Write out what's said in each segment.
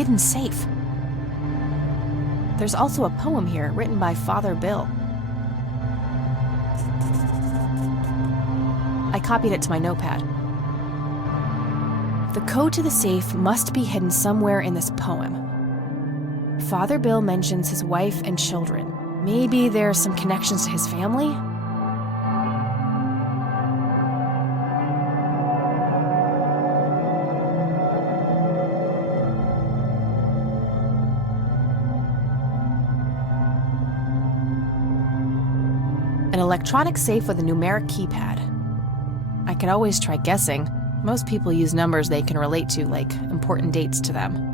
hidden safe. There's also a poem here written by Father Bill. I copied it to my notepad. The code to the safe must be hidden somewhere in this poem. Father Bill mentions his wife and children. Maybe there's some connections to his family? An electronic safe with a numeric keypad. I could always try guessing. Most people use numbers they can relate to, like important dates to them.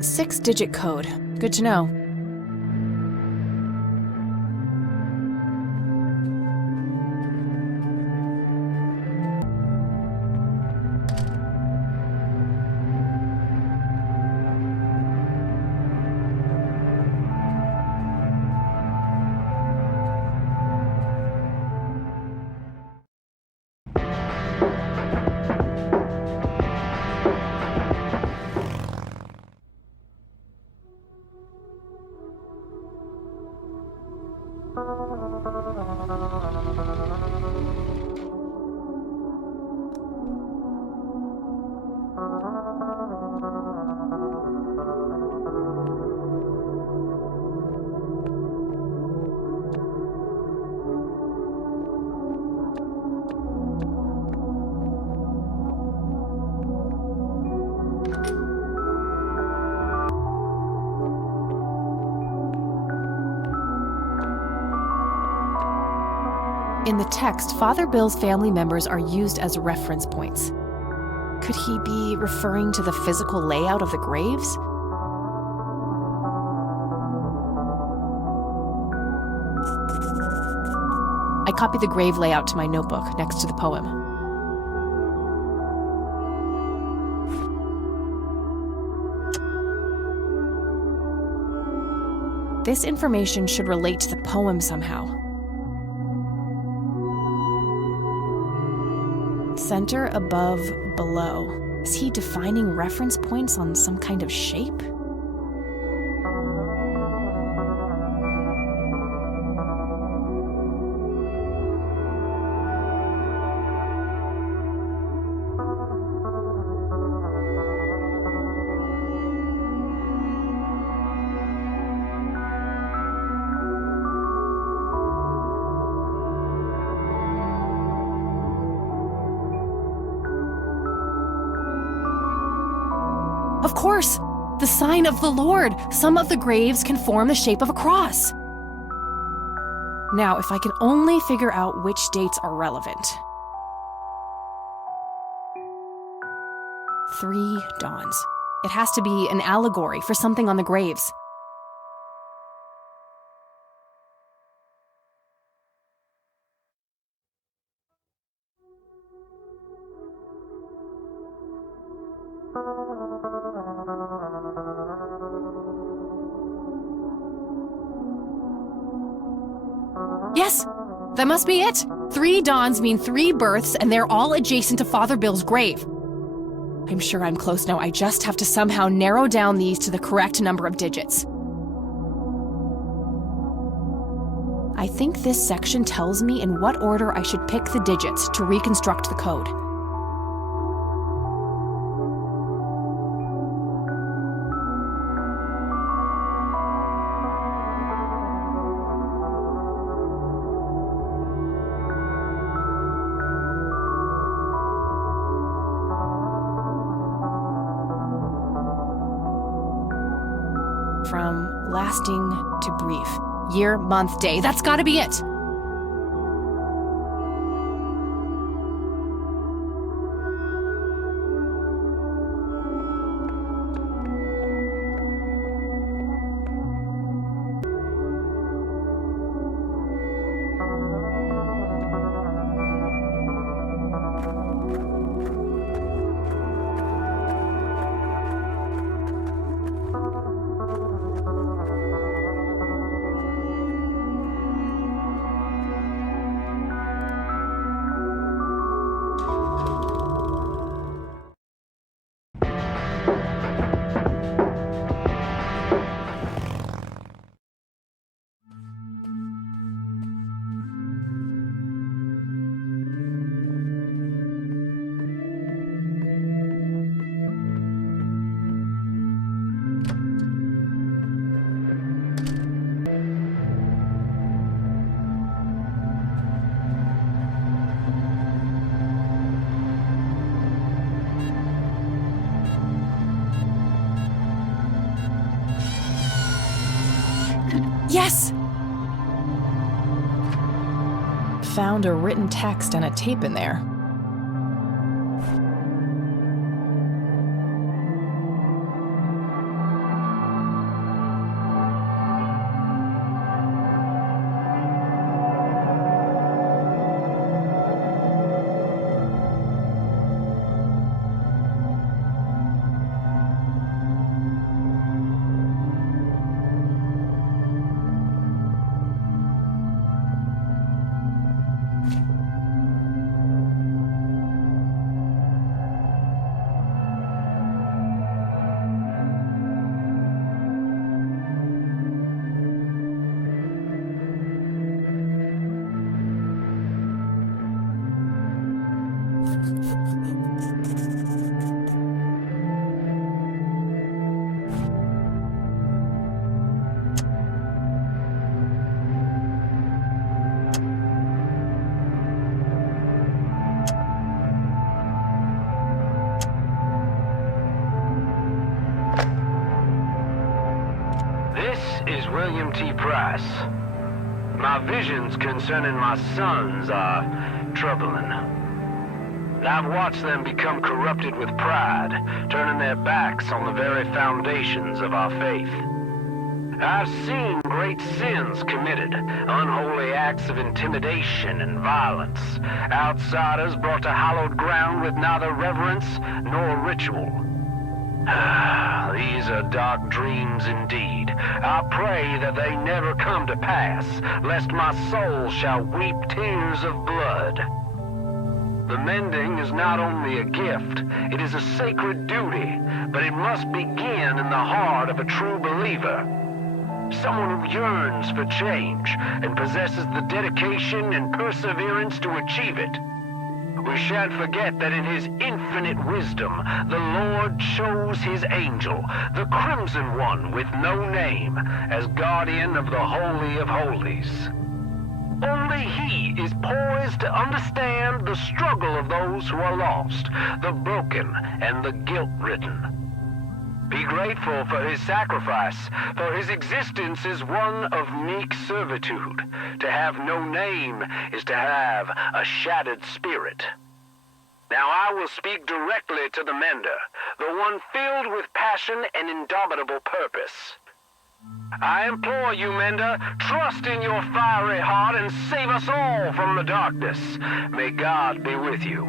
Six-digit code. Good to know. In the text, Father Bill's family members are used as reference points. Could he be referring to the physical layout of the graves? I copied the grave layout to my notebook next to the poem. This information should relate to the poem somehow. Center, above, below. Is he defining reference points on some kind of shape? Of course! The sign of the Lord! Some of the graves can form the shape of a cross. Now, if I can only figure out which dates are relevant. 3 dawns. It has to be an allegory for something on the graves. Yes, that must be it. 3 dawns mean 3 births, and they're all adjacent to Father Bill's grave. I'm sure I'm close now. I just have to somehow narrow down these to the correct number of digits. I think this section tells me in what order I should pick the digits to reconstruct the code. From lasting to brief. Year, month, day. That's gotta be it! Yes! Found a written text and a tape in there. My visions concerning my sons are troubling. I've watched them become corrupted with pride, turning their backs on the very foundations of our faith. I've seen great sins committed, unholy acts of intimidation and violence, outsiders brought to hallowed ground with neither reverence nor ritual. These are dark dreams indeed. I pray that they never come to pass, lest my soul shall weep tears of blood. The mending is not only a gift, it is a sacred duty, but it must begin in the heart of a true believer. Someone who yearns for change and possesses the dedication and perseverance to achieve it. We shan't forget that in his infinite wisdom, the Lord chose his angel, the Crimson One with no name, as guardian of the Holy of Holies. Only he is poised to understand the struggle of those who are lost, the broken, and the guilt-ridden. Be grateful for his sacrifice, for his existence is one of meek servitude. To have no name is to have a shattered spirit. Now I will speak directly to the mender, the one filled with passion and indomitable purpose. I implore you, mender, trust in your fiery heart and save us all from the darkness. May God be with you.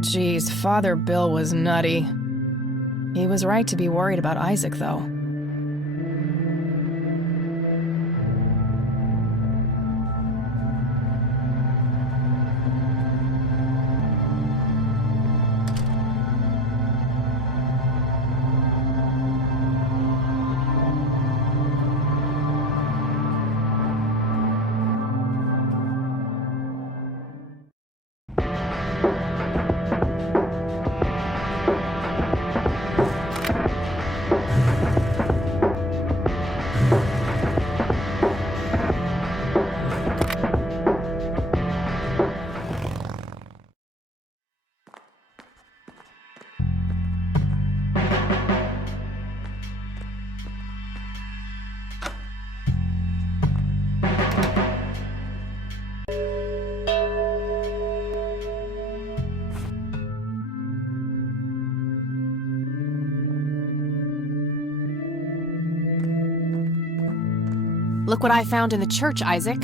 Jeez, Father Bill was nutty. He was right to be worried about Isaac, though. Look what I found in the church, Isaac.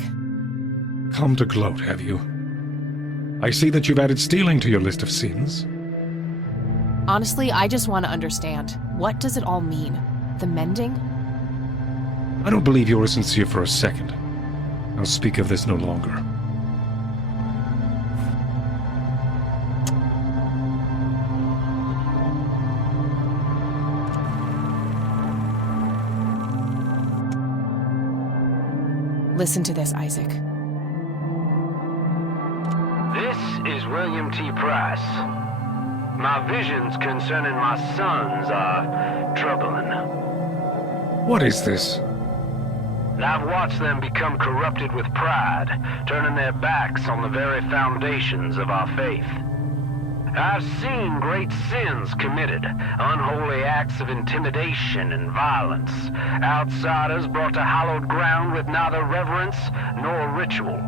Come to gloat, have you? I see that you've added stealing to your list of sins. Honestly, I just want to understand. What does it all mean? The mending? I don't believe you're sincere for a second. I'll speak of this no longer. Listen to this, Isaac. This is William T. Price. My visions concerning my sons are troubling. What is this? I've watched them become corrupted with pride, turning their backs on the very foundations of our faith. I've seen great sins committed, unholy acts of intimidation and violence, outsiders brought to hallowed ground with neither reverence nor ritual.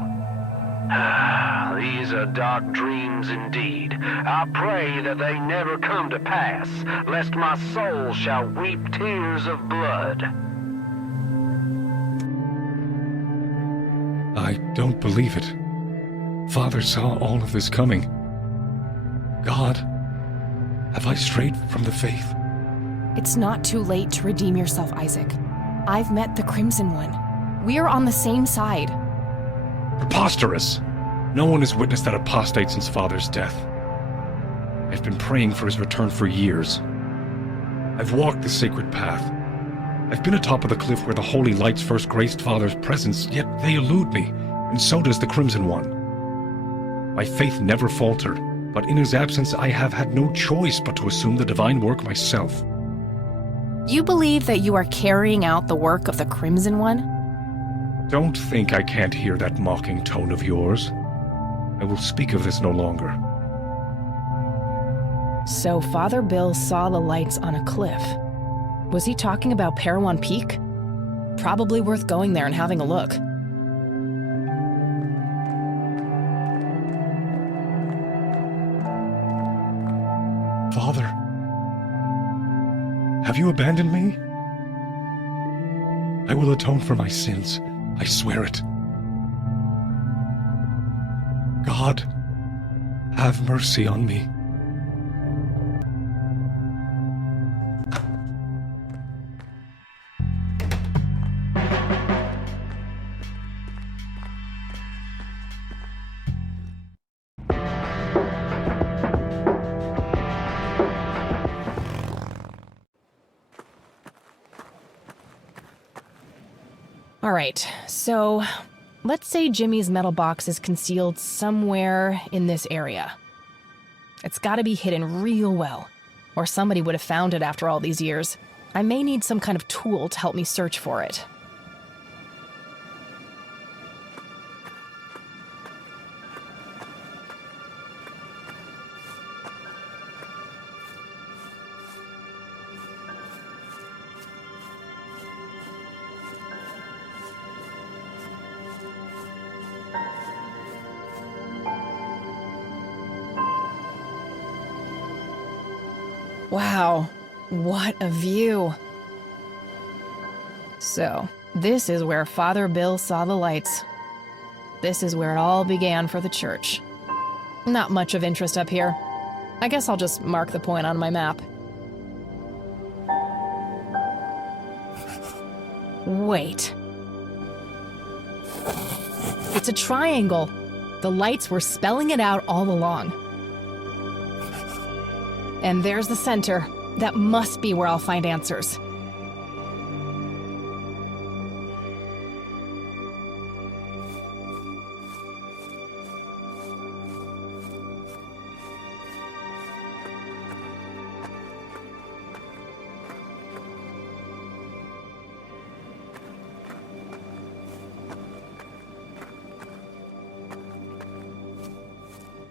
These are dark dreams indeed. I pray that they never come to pass, lest my soul shall weep tears of blood. I don't believe it. Father saw all of this coming. God, have I strayed from the faith? It's not too late to redeem yourself, Isaac. I've met the Crimson One. We're on the same side. Preposterous! No one has witnessed that apostate since Father's death. I've been praying for his return for years. I've walked the sacred path. I've been atop of the cliff where the holy lights first graced Father's presence, yet they elude me, and so does the Crimson One. My faith never faltered, but in his absence I have had no choice but to assume the divine work myself. You believe that you are carrying out the work of the Crimson One? Don't think I can't hear that mocking tone of yours. I will speak of this no longer. So Father Bill saw the lights on a cliff. Was he talking about Parowan Peak? Probably worth going there and having a look. Father, have you abandoned me? I will atone for my sins. I swear it. God, have mercy on me. All right, so let's say Jimmy's metal box is concealed somewhere in this area. It's gotta be hidden real well, or somebody would have found it after all these years. I may need some kind of tool to help me search for it. Wow, what a view. So, this is where Father Bill saw the lights. This is where it all began for the church. Not much of interest up here. I guess I'll just mark the point on my map. Wait. It's a triangle. The lights were spelling it out all along. And there's the center. That must be where I'll find answers.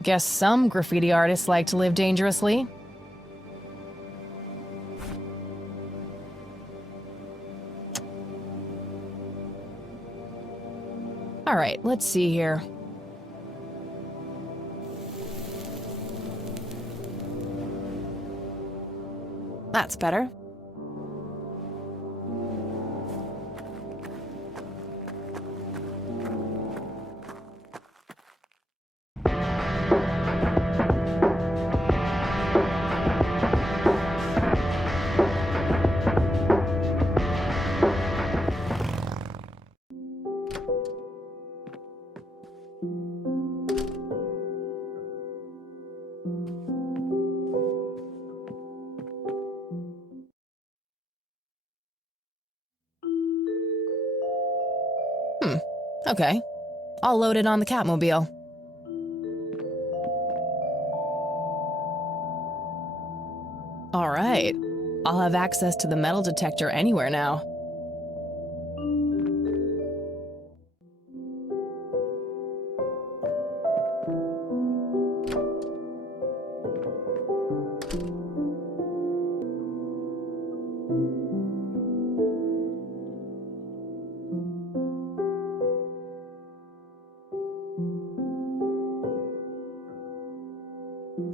Guess some graffiti artists like to live dangerously. All right, let's see here. That's better. Okay. I'll load it on the Catmobile. All right. I'll have access to the metal detector anywhere now.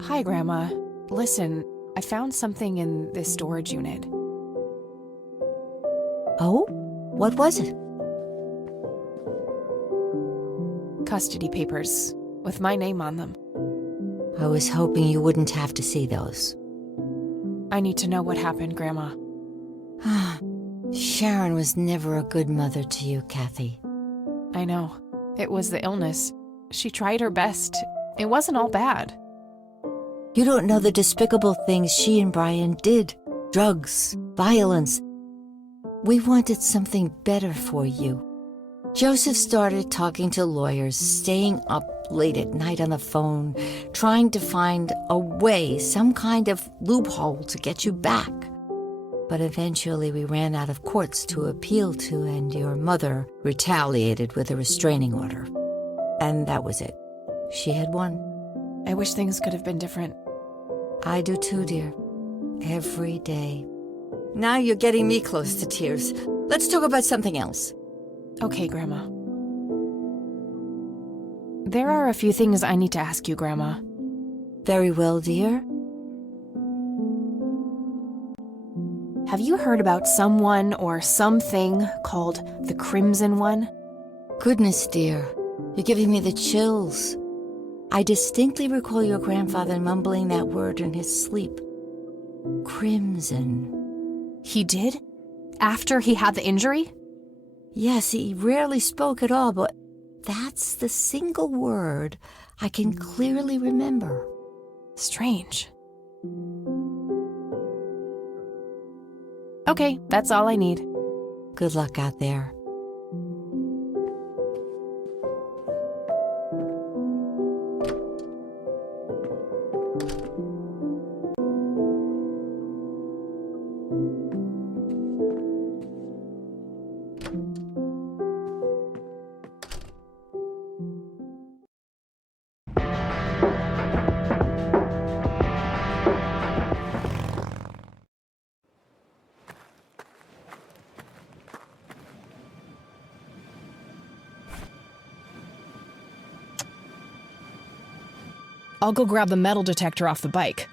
Hi, Grandma. Listen, I found something in this storage unit. Oh? What was it? Custody papers, with my name on them. I was hoping you wouldn't have to see those. I need to know what happened, Grandma. Sharon was never a good mother to you, Kathie. I know. It was the illness. She tried her best. It wasn't all bad. You don't know the despicable things she and Brian did. Drugs, violence. We wanted something better for you. Joseph started talking to lawyers, staying up late at night on the phone, trying to find a way, some kind of loophole to get you back. But eventually we ran out of courts to appeal to, and your mother retaliated with a restraining order. And that was it. She had won. I wish things could have been different. I do too, dear. Every day. Now you're getting me close to tears. Let's talk about something else. Okay, Grandma. There are a few things I need to ask you, Grandma. Very well, dear. Have you heard about someone or something called the Crimson One? Goodness, dear. You're giving me the chills. I distinctly recall your grandfather mumbling that word in his sleep. Crimson. He did? After he had the injury? Yes, he rarely spoke at all, but that's the single word I can clearly remember. Strange. Okay, that's all I need. Good luck out there. I'll go grab the metal detector off the bike.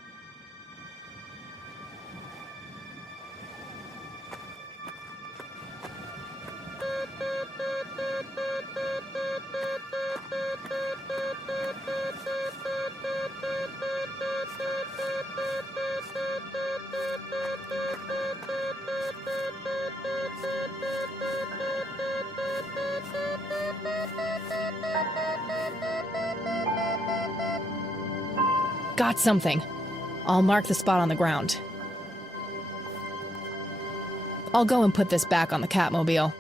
Got something. I'll mark the spot on the ground. I'll go and put this back on the Catmobile.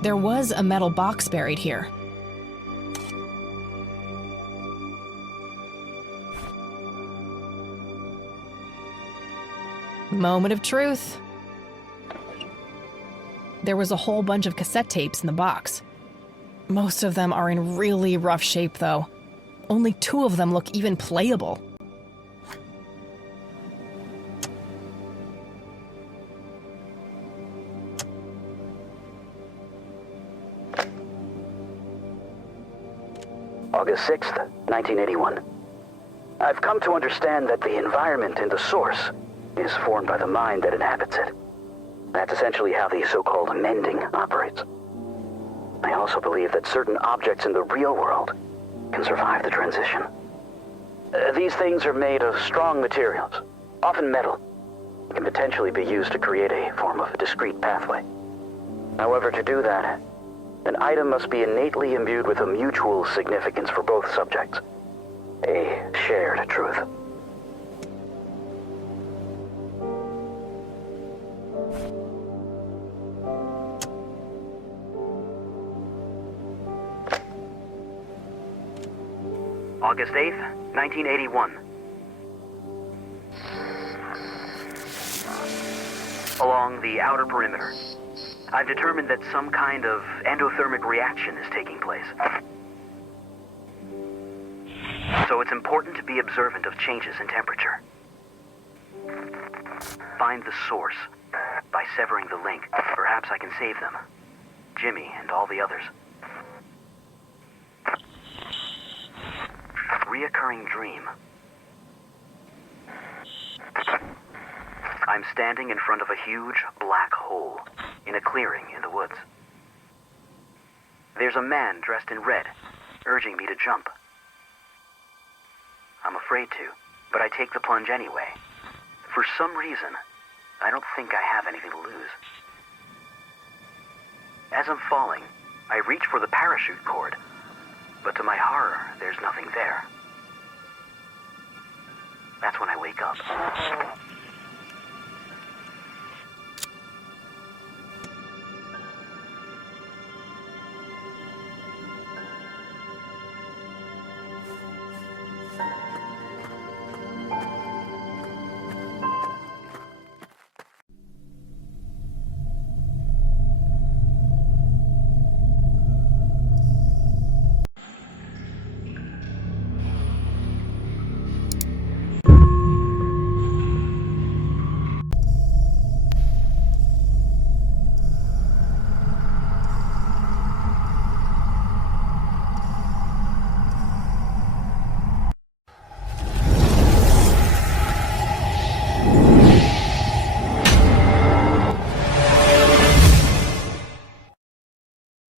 There was a metal box buried here. Moment of truth. There was a whole bunch of cassette tapes in the box. Most of them are in really rough shape, though. Only 2 of them look even playable. August 6th, 1981. I've come to understand that the environment in the source is formed by the mind that inhabits it. That's essentially how the so-called mending operates. I also believe that certain objects in the real world can survive the transition. These things are made of strong materials, often metal, and can potentially be used to create a form of a discrete pathway. However, to do that, an item must be innately imbued with a mutual significance for both subjects. A shared truth. August 8th, 1981. along the outer perimeter. I've determined that some kind of endothermic reaction is taking place. So it's important to be observant of changes in temperature. Find the source. By severing the link, perhaps I can save them. Jimmy and all the others. Reoccurring dream. I'm standing in front of a huge black hole in a clearing in the woods. There's a man dressed in red, urging me to jump. I'm afraid to, but I take the plunge anyway. For some reason, I don't think I have anything to lose. As I'm falling, I reach for the parachute cord, but to my horror, there's nothing there. That's when I wake up.